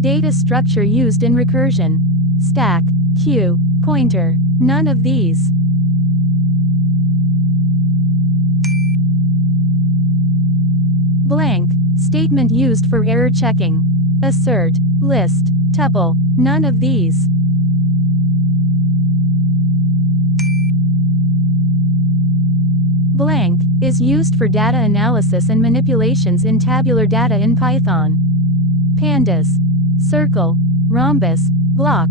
Data structure used in recursion. Stack, queue, pointer. None of these. Blank. Statement used for error checking. Assert, list, tuple. None of these. Blank is used for data analysis and manipulations in tabular data in Python. Pandas, circle, rhombus, block.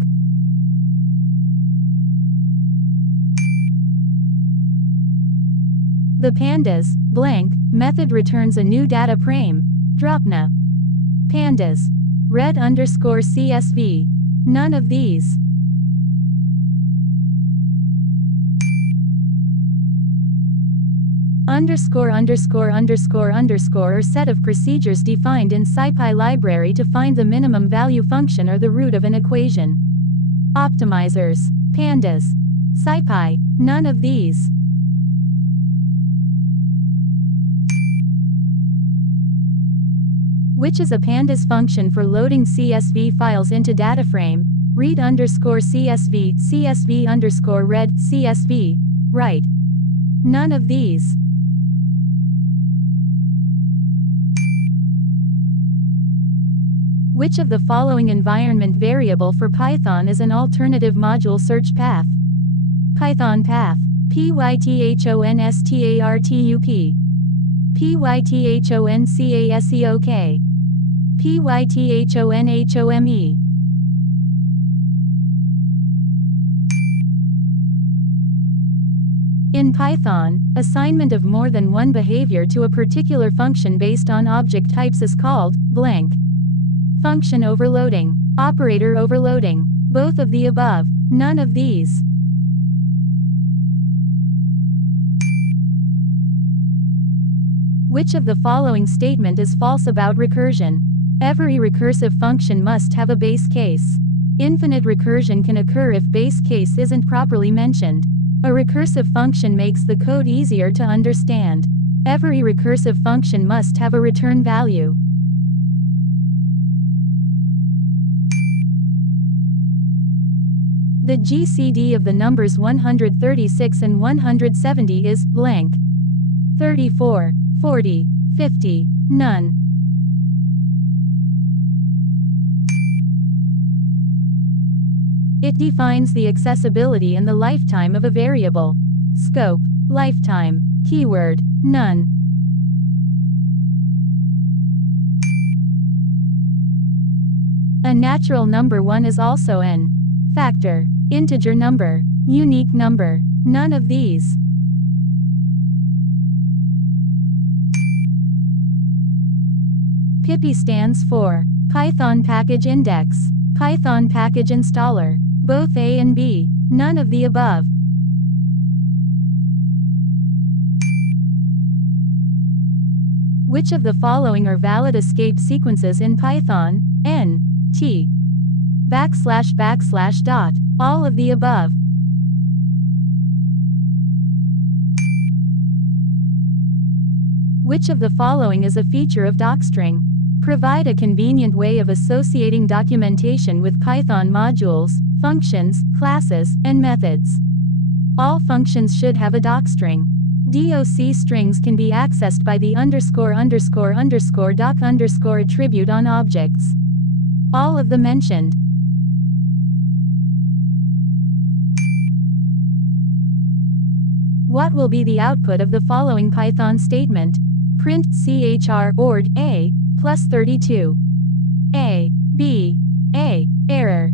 The pandas, blank, method returns a new data frame, dropna. Pandas, red underscore CSV. None of these. Underscore underscore underscore underscore or set of procedures defined in SciPy library to find the minimum value function or the root of an equation. Optimizers, pandas, SciPy. None of these. Which is a pandas function for loading CSV files into data frame? Read underscore CSV, CSV underscore read, CSV, write. None of these. Which of the following environment variable for Python is an alternative module search path? Python path. pythonstartup. pythoncaseok. pythonhome. In Python, assignment of more than one behavior to a particular function based on object types is called blank. Function overloading, operator overloading, both of the above, none of these. Which of the following statement is false about recursion? Every recursive function must have a base case. Infinite recursion can occur if base case isn't properly mentioned. A recursive function makes the code easier to understand. Every recursive function must have a return value. The GCD of the numbers 136 and 170 is blank. 34, 40, 50, none. It defines the accessibility and the lifetime of a variable. Scope, lifetime, keyword, none. A natural number 1 is also n. Factor, integer number, unique number, none of these. PIPI stands for Python Package Index, Python Package Installer, both A and B, none of the above. Which of the following are valid escape sequences in Python? N, T, backslash backslash dot, all of the above. Which of the following is a feature of docstring? Provide a convenient way of associating documentation with Python modules, functions, classes, and methods. All functions should have a docstring. DOC strings can be accessed by the underscore underscore underscore doc underscore attribute on objects. All of the mentioned. What will be the output of the following Python statement? Print chr ord a plus 32. A, B, A, error.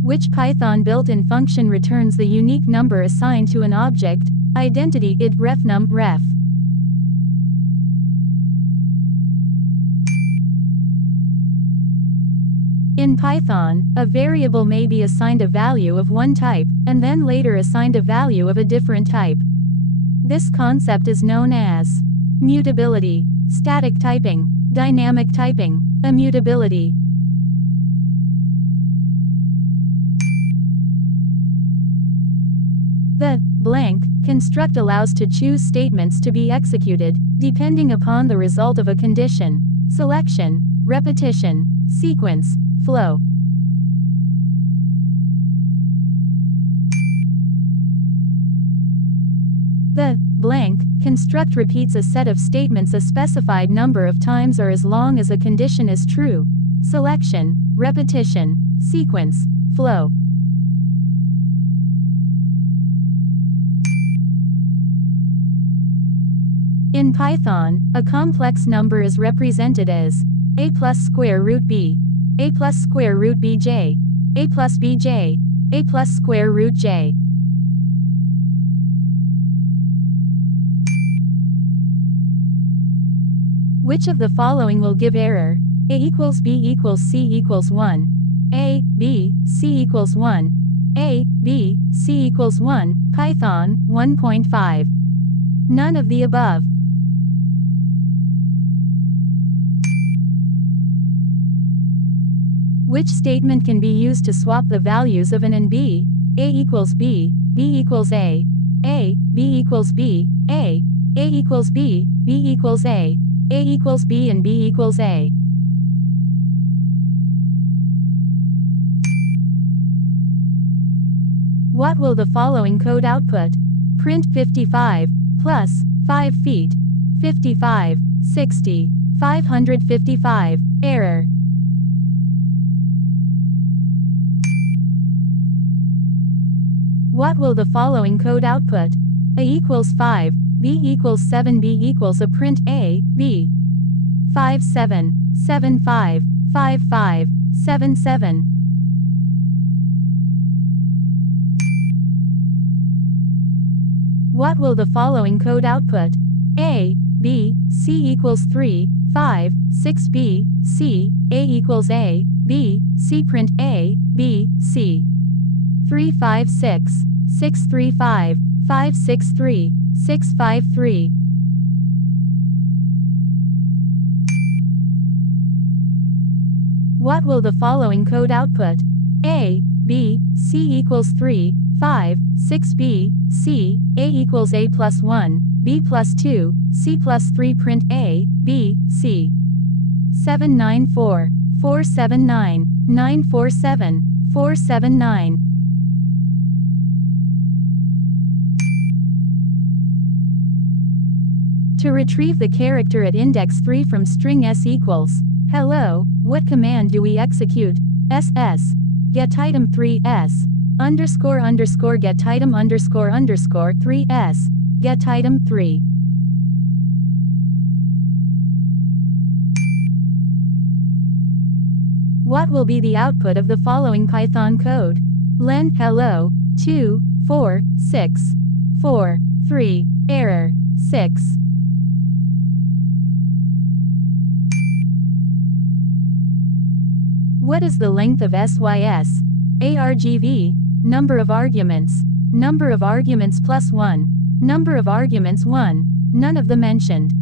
Which Python built-in function returns the unique number assigned to an object, identity id refnum ref. In Python, a variable may be assigned a value of one type, and then later assigned a value of a different type. This concept is known as mutability, static typing, dynamic typing, immutability. The blank construct allows to choose statements to be executed, depending upon the result of a condition, selection, repetition, sequence, flow. The blank construct repeats a set of statements a specified number of times or as long as a condition is true. Selection, repetition, sequence, flow. In Python, a complex number is represented as a plus square root b, a plus square root bj, a plus bj, a plus square root j. Which of the following will give error? A equals b equals c equals 1. A, b, c equals 1. A, b, c equals 1. Python 1.5. None of the above. Which statement can be used to swap the values of an and b? A equals b, b equals a, b equals b, a equals b equals a equals b and b equals a. What will the following code output? Print 55 plus 5 feet 55 60 555 error. What will the following code output? A equals 5, b equals 7, b equals a print a, b. 5 7 7 5 5 5 7 7. What will the following code output? A, b, c equals 3, 5, 6 b, c, a equals a, b, c print a, b, c. 3 5 6 6 3 5 5 6 3 6 5 3. What will the following code output? A, b, c equals 3, 5, 6 b, c, a equals a plus 1, b plus 2, c plus 3 print a, b, c. 7 9 4 4 7 9 9 4 7 4 7 9. To retrieve the character at index 3 from string s equals hello, what command do we execute? ss get item 3s underscore underscore get item underscore underscore 3s get item 3. What will be the output of the following Python code? Len hello 2 4 6 4 3 error 6. What is the length of SYS? ARGV, number of arguments plus 1, number of arguments 1, none of the mentioned.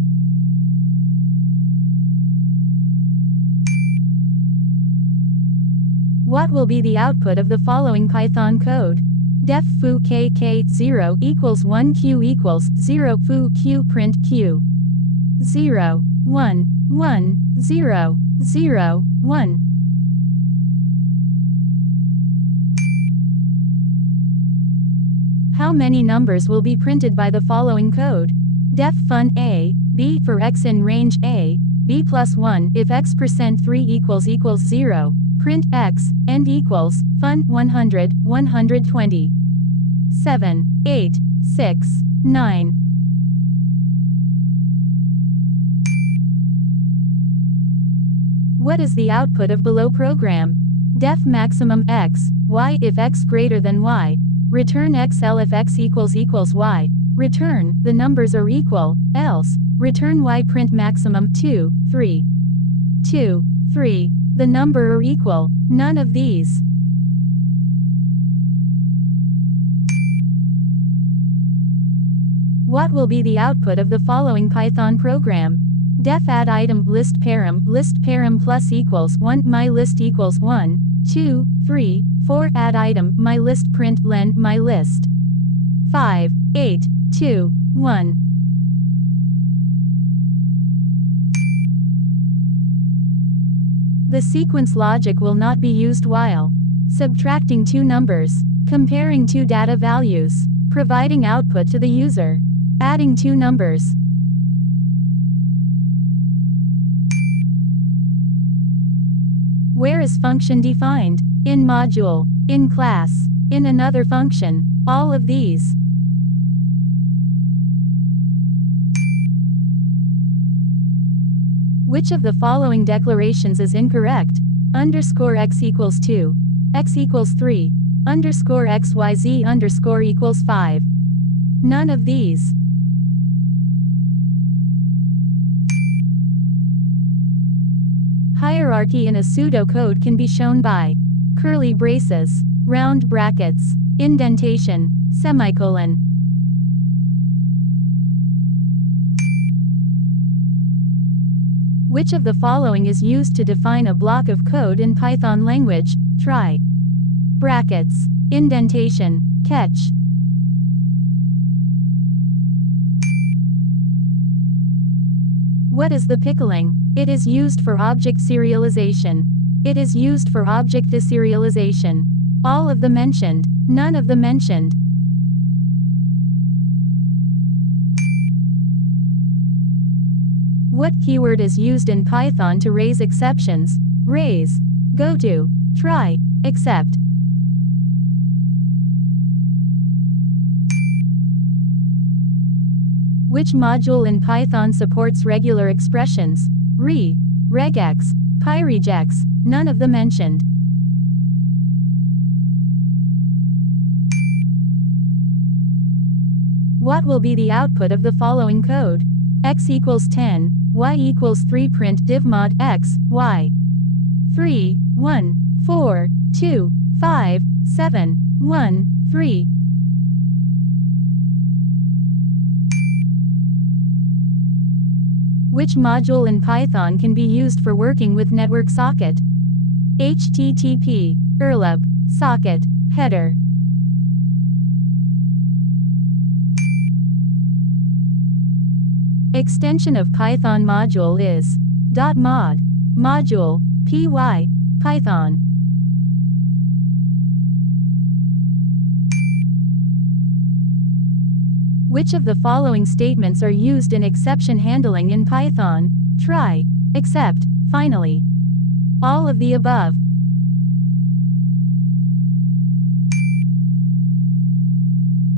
What will be the output of the following Python code? Def foo kk 0 equals 1 q equals 0 foo q print q 0 1 1 0 0 1. How many numbers will be printed by the following code? Def fun a, b for x in range a, b plus 1 if x% 3 equals 0, print x, end equals, fun 100, 120. 7, 8, 6, 9. What is the output of below program? Def maximum x, y if x greater than y. Return xl if x equals y. Return, the numbers are equal, else. Return y print maximum 2, 3. 2, 3. The number are equal, none of these. What will be the output of the following Python program? Def add item list param plus equals 1 my list equals 1, 2, 3, 4 add item my list print len my list. 5, 8, 2, 1. The sequence logic will not be used while subtracting two numbers, comparing two data values, providing output to the user, adding two numbers. Where is function defined? In module, in class, in another function, all of these. Which of the following declarations is incorrect? Underscore x equals 2, x equals 3, underscore xyz underscore equals 5. None of these. Hierarchy in a pseudocode can be shown by curly braces, round brackets, indentation, semicolon. Which of the following is used to define a block of code in Python language? Try. Brackets, indentation, catch. What is the pickling? It is used for object serialization. It is used for object deserialization. All of the mentioned, none of the mentioned. What keyword is used in Python to raise exceptions? Raise, go to, try, except. Which module in Python supports regular expressions? Regex, pyregex, none of the mentioned. What will be the output of the following code? X equals 10, y equals 3 print div mod x, y. 3, 1, 4, 2, 5, 7, 1, 3. Which module in Python can be used for working with network socket? HTTP, URL, socket, header. Extension of Python module is .mod, module, py, Python. Which of the following statements are used in exception handling in Python? Try, except, finally. All of the above.